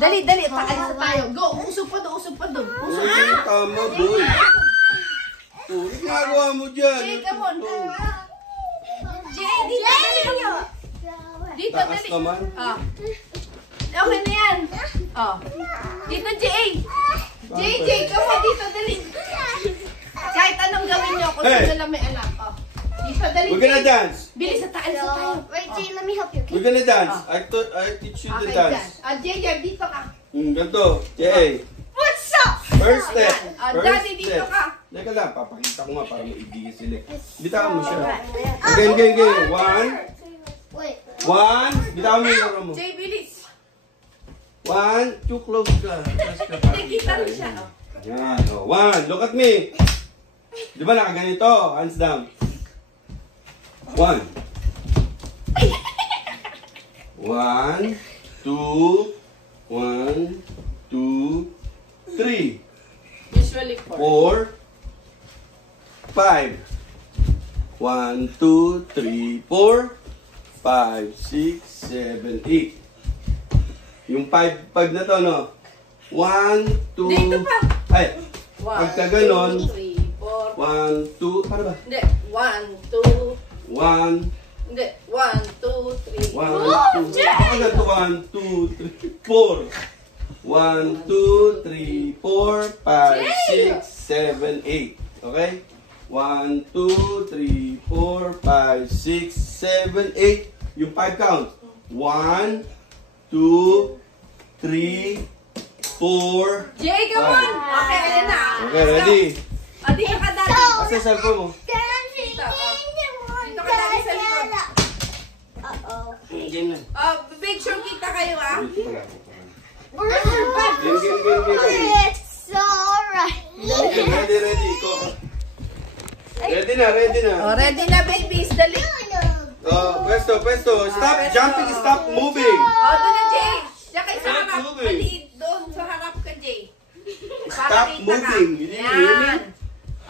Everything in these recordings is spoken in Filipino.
Dali, dali. Paalis tayo. Go. Usog pa doon. Usog pa doon. Usog pa doon. Tama, boy. Oh, ginagawa mo dyan. Jay, come on. Jay, dito. Dali. Dito, Taas dali. naman. Okay na yan. Dito, Jay. Jay, come on. Dito, dali. Kahit anong gawin nyo, kung sino lang may alam. Dito, dali. We're gonna dance. Bilis sa taas na tayo. Wait, Jay, let me help you. We're gonna dance. I teach you the dance. Jay, dito ka. Ganito. Jay. What's up? First step. Daddy, dito ka. Teka lang, papakita ko nga para maibigay sila. Bitawan mo siya. Again. One. Bitawan mo yung laro mo. Jay, bilis. One. Too close ka. Nakikita rin siya. Yan. One. Look at me. Di ba nakaganito? Hands down. One. One. Two. One. Two. Three. Usually 4. 4, 5. 1, 2, 3, 4, 5, 6, 7, 8. Yung 5 na to, no? 1, 2, Dito pa. ay, pagka ganon, 2, 3, 4. 1, 2, para ba? Hindi. 1, 2. 1, Hindi. 1, 2, 3. 1, 2, ako na to, 1, 2, 3, 4. 1, 2, 3, 4, 5, 6, 7, 8. Okay? 1, 2, 3, 4, 5, 6, 7, 8. Yung 5 count. 1, 2, 3, 4, Jay, come on! Okay, ayan na. Okay, ready? Dito ka, Daddy. Asa yung cellphone mo? Dito ka, Daddy, sa likod. Game na. Make sure kita kayo, Game. It's alright. Okay, ready. Go. Ready na. Ready na, babies. Dali. Pwesto. Stop jumping, stop moving. Doon na, Jay. Diyan kayo sa Stop harap. moving. Maliit doon. Sa harap ka, Jay. Stop moving. Yan.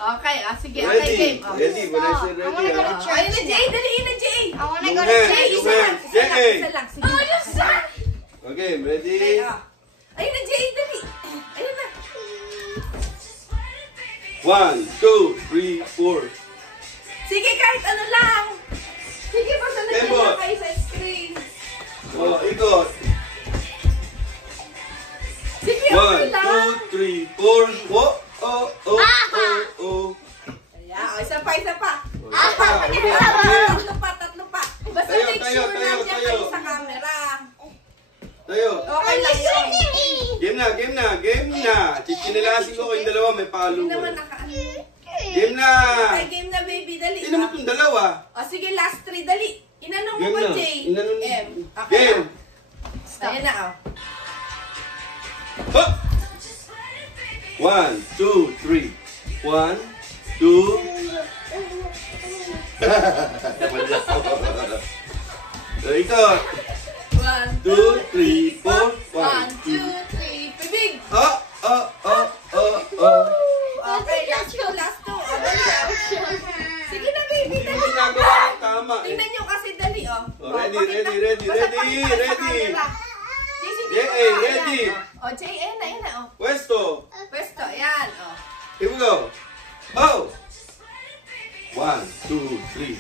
Okay, sige. Okay, game. Ready. When I say I wanna go to ready. church. Ayun na, Jay. Dali na, Jay. I wanna Yung go to hand, church. yung hand. Jay. Isa lang. Sige. you suck. Okay, ready? Ayun na, Jay. Dali. Ayun na. 1, 2, 3, 4. Sige, kahit ano lang. Sige, basta Tempo. nandiyan kayo sa screen. Ikot. Sige, 1, okay lang. 2, 3, 4. Ayan, isa pa. Okay. Tatlo pa. Basta Tayo, make tayo, sure tayo, nandiyan tayo. kayo sa camera. Tayo. Okay lang yun. Game na. Chichinilasin ko kayong dalawa, may palo Hindi ko. naman naka-ano. Game na. Okay, game na, baby. Dali. Tingnan mo itong dalawa. Sige, last 3. Dali. Inanong mo Game ba, na. Jay? Inanong mo. M. Okay. Game. Ayan na, Hop! 1, 2, 3. 1, 2. Ikot. 1, 2, 3, 4. 1, 2, 3. Pibig. Okay, last 2. Sige na, baby. Hindi Dali. ginagawa ng tama eh. Tingnan nyo kasi dali, Ready. Basta pakita sa camera. Jay, sige, Yeah, ayan. ready. Jay, ayan na. Pwesto. Pwesto, ayan. Here we go. 1, 2, 3.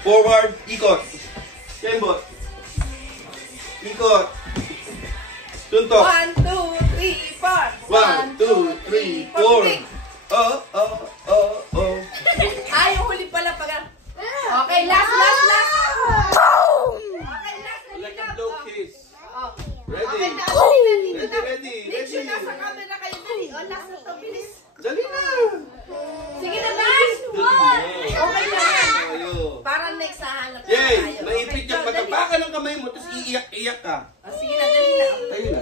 Forward, ikot. Kembot. Ikot. Tuntok. 1, 2, 3, 4. 1, 2, 3, 4. Yung huli pala pag... Okay, last. Okay, last. Like a blow kiss. Okay, Ready? Ready. Make sure nasa camera kayo. Dali. Last na to. Bilis. Dali na. Sige na, guys. Okay na. Ayo. Para next hahanap na Yay! tayo. Maipit Okay, yung dali. patapakan ng kamay mo, tapos iiyak-iyak ka. Sige na, dali na. Tayo na.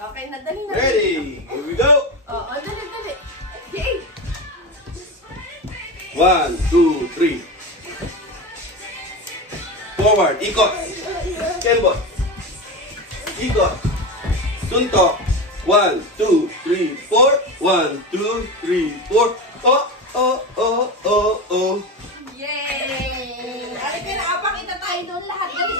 Okay na, dali na. Ready? Here we go. Dali. Yay! 1, 2, 3. Forward, ikot. Kembot. Ikot. Tuntok. 1, 2, 3, 4. 1, 2, 3, 4. Yay! Alipin, nakapakita tayo doon lahat. Dali.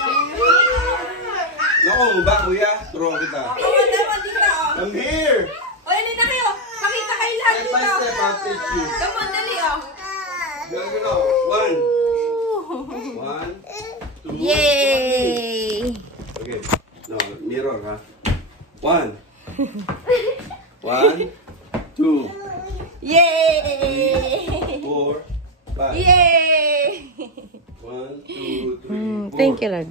Naku, ako ba, kuya? Turuan kita. Come on, dito, oh. Come here. O, yan na kayo. Pakita kayo lahat Step dito. by step, I'll teach you. Come on, dali, oh. Gagano. 1, 2, Yay! okay. No, mirror ha. 1, 1, 2, Yay! 4, 5. Yay! 1, 2, 3, 4. Thank you, Lord.